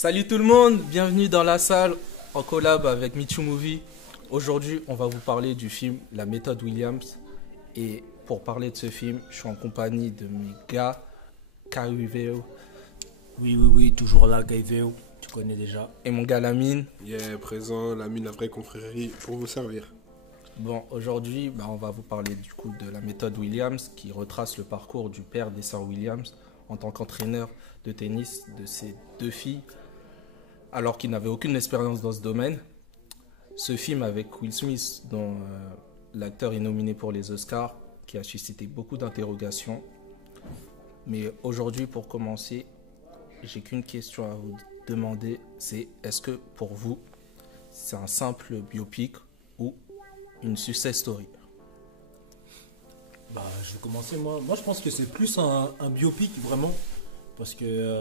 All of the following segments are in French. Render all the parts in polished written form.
Salut tout le monde, bienvenue dans la salle en collab avec Michu Movie. Aujourd'hui, on va vous parler du film La méthode Williams. Et pour parler de ce film, je suis en compagnie de mes gars, KUVO Oui, toujours là, Gaiveo, tu connais déjà. et mon gars Lamine. Présent, Lamine, la vraie confrérie, pour vous servir. Bon, aujourd'hui, on va vous parler du coup de la méthode Williams qui retrace le parcours du père des sœurs Williams en tant qu'entraîneur de tennis de ses deux filles, alors qu'il n'avait aucune expérience dans ce domaine. Ce film avec Will Smith, dont l'acteur est nominé pour les Oscars, qui a suscité beaucoup d'interrogations. Mais aujourd'hui, pour commencer, j'ai qu'une question à vous demander, c'est est-ce que pour vous, c'est un simple biopic ou une success story? Je vais commencer moi. Moi, je pense que c'est plus un biopic, vraiment. Parce que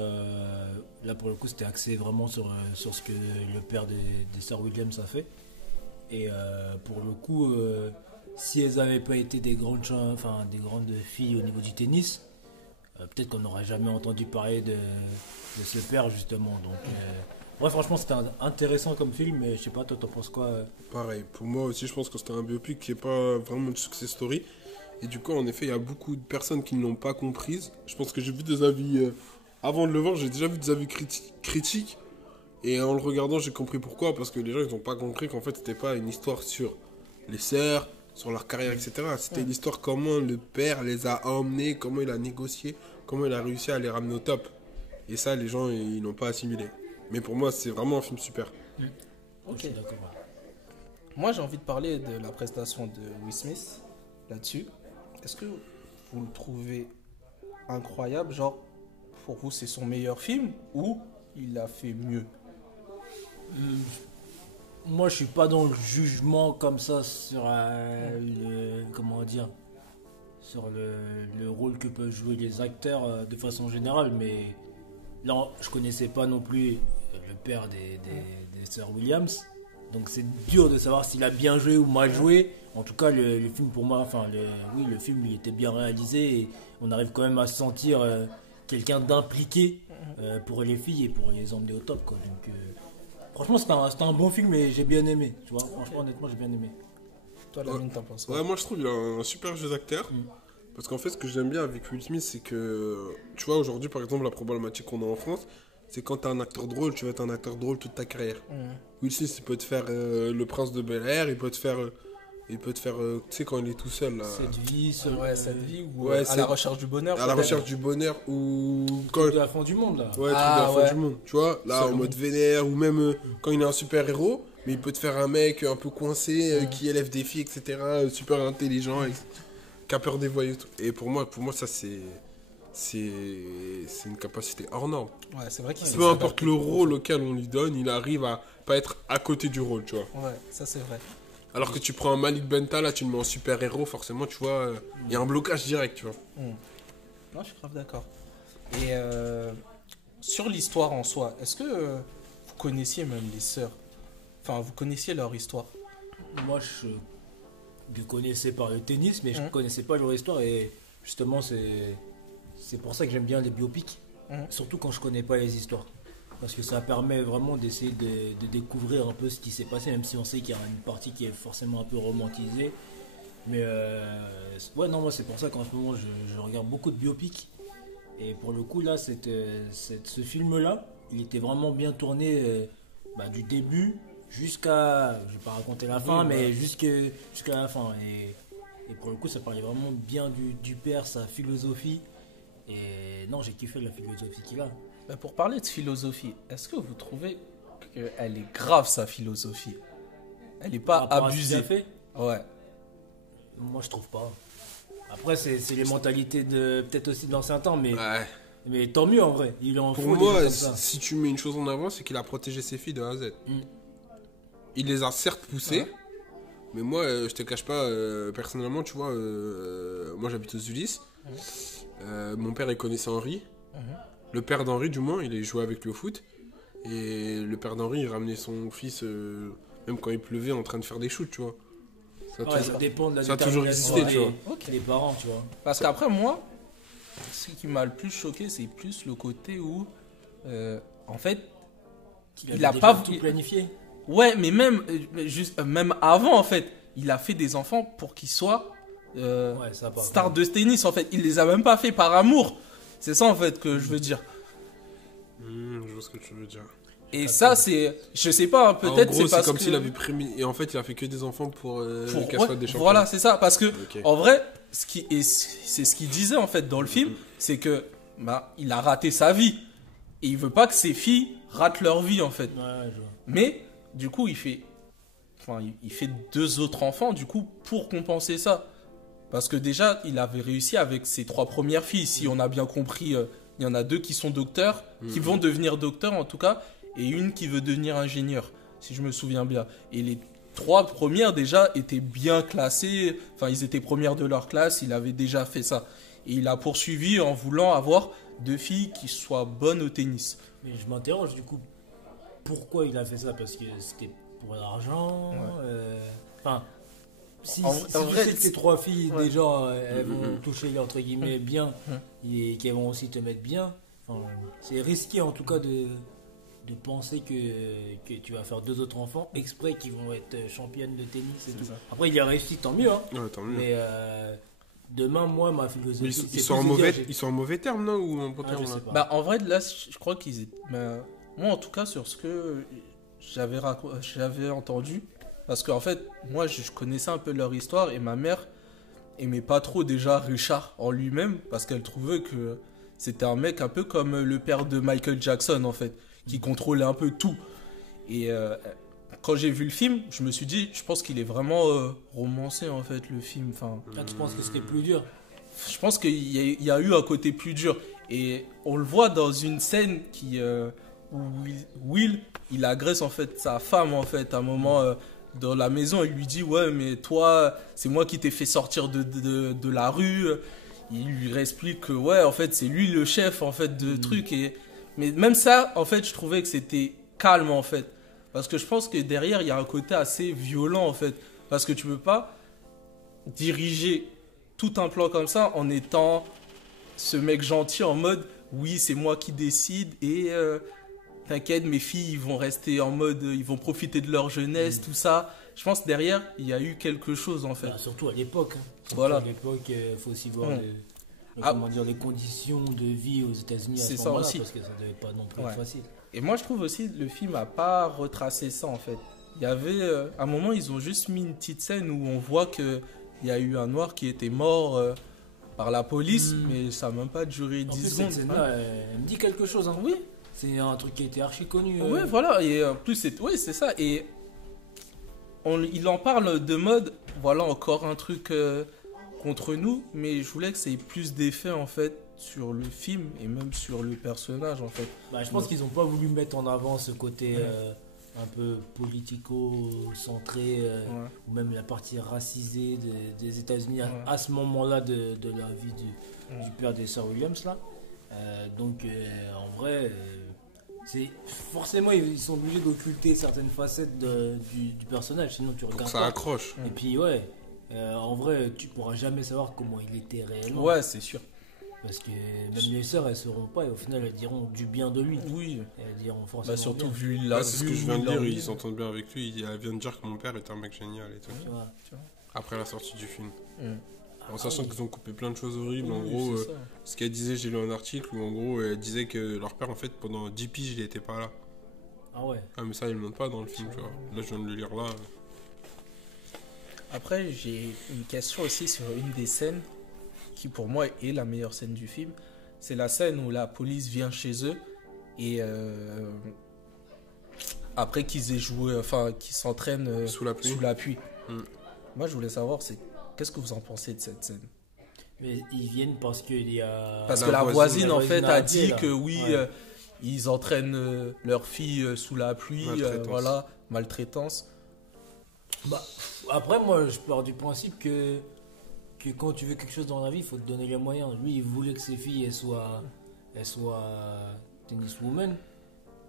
là, pour le coup, c'était axé vraiment sur ce que le père des sœurs Williams a fait. Et pour le coup, si elles n'avaient pas été des grandes filles au niveau du tennis, peut-être qu'on n'aurait jamais entendu parler de ce père, justement. Donc, ouais, franchement, c'était intéressant comme film. Mais je sais pas, toi, t'en penses quoi Pareil, pour moi aussi, je pense que c'était un biopic qui n'est pas vraiment une success story. Et du coup, en effet, il y a beaucoup de personnes qui ne l'ont pas comprise. Je pense que j'ai vu des avis, avant de le voir, j'ai déjà vu des avis critiques. Et en le regardant, j'ai compris pourquoi. Parce que les gens, ils n'ont pas compris qu'en fait, c'était pas une histoire sur les sœurs, sur leur carrière, etc. C'était une histoire comment le père les a emmenés, comment il a négocié, comment il a réussi à les ramener au top. Et ça, les gens, ils n'ont pas assimilé. Mais pour moi, c'est vraiment un film super. Je suis d'accord. Moi, j'ai envie de parler de la prestation de Will Smith là-dessus. Est-ce que vous le trouvez incroyable? Genre, pour vous, c'est son meilleur film ou il a fait mieux? Moi, je suis pas dans le jugement comme ça sur sur le rôle que peuvent jouer les acteurs de façon générale, mais là, je connaissais pas non plus le père des sœurs Williams, donc c'est dur de savoir s'il a bien joué ou mal joué. En tout cas, le film pour moi, le film il était bien réalisé et on arrive quand même à sentir quelqu'un d'impliqué pour les filles et pour les emmener au top, quoi. Donc, franchement, c'était un bon film et j'ai bien aimé. Tu vois, franchement, honnêtement, j'ai bien aimé. Toi, Lamine, t'en penses quoi? Ouais, moi je trouve qu'il a un super jeu d'acteur. Parce qu'en fait, ce que j'aime bien avec Will Smith, c'est que, tu vois, aujourd'hui, par exemple, la problématique qu'on a en France, c'est quand t'es un acteur drôle, tu vas être un acteur drôle toute ta carrière. Will Smith, il peut te faire le prince de Bel-Air, il peut te faire, tu sais, quand il est tout seul, là. Cette vie, Cette vie ou Ouais, à c'est- la recherche du bonheur? À la peut-être? recherche du bonheur ou de la fin du monde, là. Ouais, Ah, truc de la ouais. fin du monde. Tu vois, là, Selon. en mode vénère, ou même quand il est un super-héros, mais il peut te faire un mec un peu coincé, qui élève des filles, etc., super intelligent, qui a peur des voyous. Et tout. Et pour moi ça, c'est une capacité hors norme. Ouais, c'est vrai qu'il Peu importe le rôle auquel on lui donne, il arrive à pas être à côté du rôle, tu vois. Ouais, ça c'est vrai. Alors que tu prends un Malik Benta, là, tu le mets en super-héros, forcément, tu vois, il y a un blocage direct, tu vois. Non, je suis grave d'accord. Et sur l'histoire en soi, est-ce que vous connaissiez même les sœurs? Enfin, vous connaissiez leur histoire? Moi, je les connaissais par le tennis, mais je ne connaissais pas leur histoire. Et justement, c'est pour ça que j'aime bien les biopics. Surtout quand je connais pas les histoires. Parce que ça permet vraiment d'essayer de découvrir un peu ce qui s'est passé, même si on sait qu'il y a une partie qui est forcément un peu romantisée. Mais ouais, non, moi c'est pour ça qu'en ce moment je regarde beaucoup de biopics. Et pour le coup, là, ce film-là, il était vraiment bien tourné du début jusqu'à. Je vais pas raconter la fin, mais jusqu'à la fin. Et pour le coup, ça parlait vraiment bien du père, sa philosophie. Et non, j'ai kiffé la philosophie qu'il a. Pour parler de philosophie, est-ce que vous trouvez qu'elle est grave sa philosophie? Elle n'est pas Par rapport à ce qu'il a abusée? fait, Ouais. moi je trouve pas. Après, c'est les mentalités peut-être aussi de l'ancien temps, Ouais. mais tant mieux en vrai. Il en Pour faut des gens moi, comme ça. si tu mets une chose en avant, c'est qu'il a protégé ses filles de A à Z. Il les a certes poussées, mais moi, je te cache pas, personnellement, tu vois, moi j'habite aux Ulysses. Mon père, il connaissait Henri. Le père d'Henri, du moins, il jouait avec lui au foot. Et le père d'Henri, il ramenait son fils, même quand il pleuvait, en train de faire des shoots, tu vois. Ça a Ouais, toujours- ça dépend de la ça a toujours détermination existé, tu des parents, tu vois. Parce qu'après, moi, ce qui m'a le plus choqué, c'est plus le côté où, en fait, il a pas tout planifié. Ouais, mais même même avant en fait, il a fait des enfants pour qu'ils soient stars de tennis en fait. Il les a même pas fait par amour. C'est ça en fait que je veux dire. Je vois ce que tu veux dire. Et ça, c'est. Je sais pas, peut-être c'est parce comme que. s'il avait prémis. Et en fait, il a fait que des enfants pour qu'elle soit des champions. Voilà, c'est ça. Parce que, en vrai, c'est ce qu'il disait en fait dans le film, c'est que il a raté sa vie. Et il veut pas que ses filles ratent leur vie en fait. Ouais, je vois. Mais, du coup, il fait 2 autres enfants, du coup, pour compenser ça. Parce que déjà, il avait réussi avec ses 3 premières filles. Si on a bien compris, il y en a 2 qui sont docteurs, qui vont devenir docteurs en tout cas. Et une qui veut devenir ingénieur, si je me souviens bien. Et les 3 premières déjà étaient bien classées, enfin ils étaient premières de leur classe, il avait déjà fait ça. Et il a poursuivi en voulant avoir 2 filles qui soient bonnes au tennis. Mais je m'interroge du coup, pourquoi il a fait ça? Parce que c'était pour l'argent. Enfin, si tu vrai, sais que tes 3 filles déjà elles vont toucher entre guillemets bien et qu'elles vont aussi te mettre bien, c'est risqué en tout cas de penser que tu vas faire 2 autres enfants exprès qui vont être championnes de tennis et tout. Ça. Après, il a réussi, tant mieux. Hein. Ouais, tant mieux. Mais demain, moi, ma philosophie, ils sont en mauvais terme, non? Ou en bon terme, là en vrai, là, je crois qu'ils étaient... moi, en tout cas, sur ce que j'avais entendu, parce qu'en fait, moi, je connaissais un peu leur histoire et ma mère aimait pas trop déjà Richard en lui-même parce qu'elle trouvait que c'était un mec un peu comme le père de Michael Jackson, en fait, qui contrôlait un peu tout. Et quand j'ai vu le film, je me suis dit, je pense qu'il est vraiment romancé en fait le film. Là, tu penses que c'était plus dur? Je pense qu'il y a eu un côté plus dur. Et on le voit dans une scène où Will, il agresse en fait sa femme en fait. À un moment dans la maison, il lui dit, ouais mais toi, c'est moi qui t'ai fait sortir de la rue. Il lui explique que ouais, en fait, c'est lui le chef en fait de truc. Mais même ça, en fait, je trouvais que c'était calme, en fait. Parce que je pense que derrière, il y a un côté assez violent, en fait. Parce que tu peux pas diriger tout un plan comme ça en étant ce mec gentil en mode « Oui, c'est moi qui décide et t'inquiète, mes filles, ils vont rester en mode... Ils vont profiter de leur jeunesse, tout ça. » Je pense que derrière, il y a eu quelque chose, en fait. Surtout à l'époque. Voilà. À l'époque, il faut aussi voir... les conditions de vie aux États-Unis à ce moment-là, parce que ça devait pas non plus être facile. Et moi, je trouve aussi que le film n'a pas retracé ça, en fait. Il y avait, à un moment, ils ont juste mis une petite scène où on voit qu'il y a eu un noir qui était mort par la police, mais ça n'a même pas duré 10 secondes. Cette scène-là, elle me dit quelque chose. Hein. Oui. C'est un truc qui a été archi connu. Oui, voilà. Et en plus, c'est ça. Et il en parle de mode, voilà encore un truc... contre nous, mais je voulais que ça ait plus d'effet en fait sur le film et même sur le personnage en fait. Je pense qu'ils n'ont pas voulu mettre en avant ce côté un peu politico-centré ou même la partie racisée des États-Unis à ce moment-là de la vie du père des sœurs Williams là. Donc en vrai, c'est forcément ils sont obligés d'occulter certaines facettes du personnage, sinon tu regardes. Pour que ça accroche. Et puis en vrai, tu pourras jamais savoir comment il était réellement. Ouais, c'est sûr. Parce que même les sœurs, elles sauront pas et au final, elles diront du bien de lui. Oui. Elles diront forcément. Surtout bien. vu c'est ce que je viens de dire, ils s'entendent bien avec lui. Elle vient de dire que mon père était un mec génial et tout. Tu vois. Après la sortie du film. En sachant qu'ils ont coupé plein de choses horribles. En gros, ce qu'elle disait, j'ai lu un article où en gros, elle disait que leur père, en fait, pendant 10 piges, il était pas là. Ah ouais. Ah, mais ça, il le montre pas dans le film, tu vois. Là, je viens de le lire là. Après, j'ai une question aussi sur une des scènes qui, pour moi, est la meilleure scène du film. C'est la scène où la police vient chez eux et après qu'ils aient joué, qu'ils s'entraînent sous la pluie. Moi, je voulais savoir, qu'est-ce que vous en pensez de cette scène? Mais ils viennent parce qu'il y a... Parce que la voisine en fait, a dit que oui, ils entraînent leur fille sous la pluie, maltraitance. Après, moi, je pars du principe que quand tu veux quelque chose dans la vie, il faut te donner les moyens. Lui, il voulait que ses filles, elles soient tenniswomen.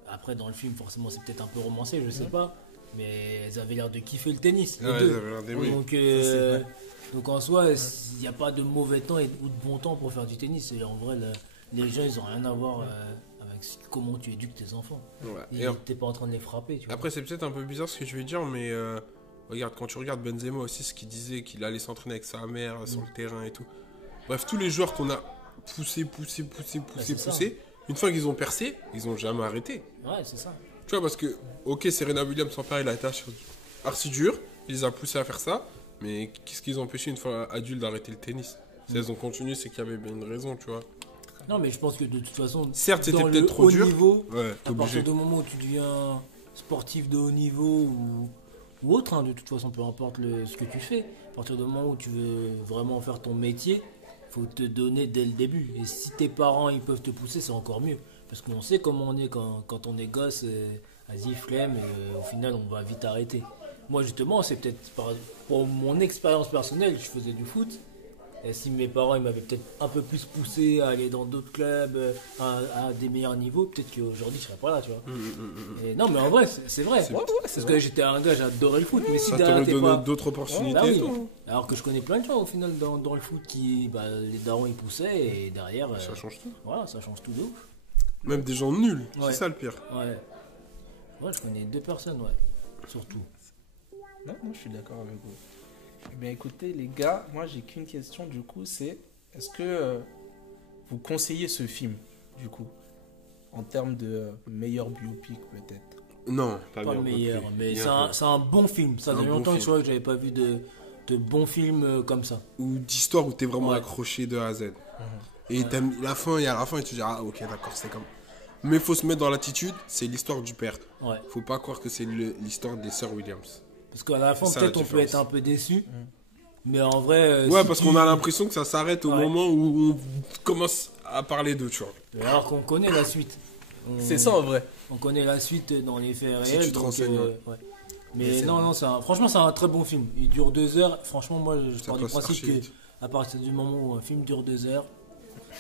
Après, dans le film, forcément, c'est peut-être un peu romancé, je sais pas. Mais elles avaient l'air de kiffer le tennis. Elles avaient l'air d'aimer. Donc en soi, il n'y a pas de mauvais temps ou de bon temps pour faire du tennis. Et en vrai, les gens, ils n'ont rien à voir avec comment tu éduques tes enfants. Ouais. Et t'es pas en train de les frapper, tu vois. Après, c'est peut-être un peu bizarre ce que je vais dire, mais regarde, quand tu regardes Benzema aussi, ce qu'il disait, qu'il allait s'entraîner avec sa mère sur le terrain et tout. Bref, tous les joueurs qu'on a poussés, une fois qu'ils ont percé, ils ont jamais arrêté. Ouais, c'est ça. Tu vois, parce que, ok, Serena Williams, son père, il a été archi dur, il les a poussés à faire ça, mais qu'est-ce qu'ils ont empêché une fois adultes d'arrêter le tennis? Si elles ont continué, c'est qu'il y avait bien une raison, tu vois. Non, mais je pense que de toute façon, certes, c'était dans peut-être le trop haut dur. niveau, Ouais, à partir du moment où tu deviens sportif de haut niveau ou autre, hein, de toute façon, peu importe ce que tu fais, à partir du moment où tu veux vraiment faire ton métier, faut te donner dès le début. Et si tes parents ils peuvent te pousser, c'est encore mieux. Parce qu'on sait comment on est quand on est gosse, vas-y, flemme, et au final, on va vite arrêter. Moi, justement, c'est peut-être pour mon expérience personnelle, je faisais du foot. Et si mes parents ils m'avaient peut-être un peu plus poussé à aller dans d'autres clubs, à des meilleurs niveaux, peut-être qu'aujourd'hui je serais pas là, tu vois. Et non, mais en vrai, c'est vrai. Parce que j'étais un gars, j'adorais le foot. Mais si ça t'aurait donné pas... d'autres opportunités. bah oui. Alors que je connais plein de gens au final dans le foot qui, les darons ils poussaient et derrière. Ça change tout. Voilà, ça change tout de ouf. Même des gens nuls, Ouais. c'est ça le pire. Ouais. Moi, je connais 2 personnes, ouais. Surtout. Non, je suis d'accord avec vous. Eh bien, écoutez, les gars, moi, j'ai qu'une question, du coup, c'est est-ce que vous conseillez ce film, du coup, en termes de meilleur biopic, peut-être? Non, Pas le meilleur, mais c'est un bon film. Ça fait longtemps que je vois que j'avais pas vu de bons films comme ça. Ou d'histoire où t'es vraiment accroché de A à Z. Et t'aimes la fin, et à la fin, et tu te dis, ah ok, d'accord, c'est comme. Mais faut se mettre dans l'attitude, c'est l'histoire du père. Ouais. Faut pas croire que c'est l'histoire des sœurs Williams. Parce qu'à la fin, C'est ça, peut-être la on peut être un peu déçu. Mais en vrai. Ouais, si parce qu'on a l'impression que ça s'arrête au moment où on commence à parler d'eux, tu vois. Alors qu'on connaît la suite. C'est ça en vrai. On connaît la suite dans les faits Si réels. tu te renseignes, ouais. Mais non, franchement, c'est un très bon film. Il dure 2 heures. Franchement, moi, je pars du passe principe archi que vite. à partir du moment où un film dure 2 heures,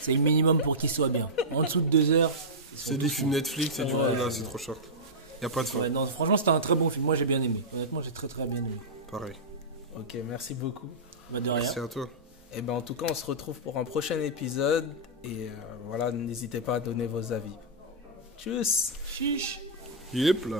c'est le minimum pour qu'il soit bien. En dessous de 2 heures. C'est des films Netflix, c'est du coup là, c'est trop short. Y a pas de fin. Ouais, non, franchement, c'était un très bon film. Moi, j'ai bien aimé. Honnêtement, j'ai très bien aimé. Pareil. Ok, merci beaucoup. Bah, de rien. Merci à toi. Et ben, en tout cas, on se retrouve pour un prochain épisode. Et voilà, n'hésitez pas à donner vos avis. Tchuss. Chiche. Yep là.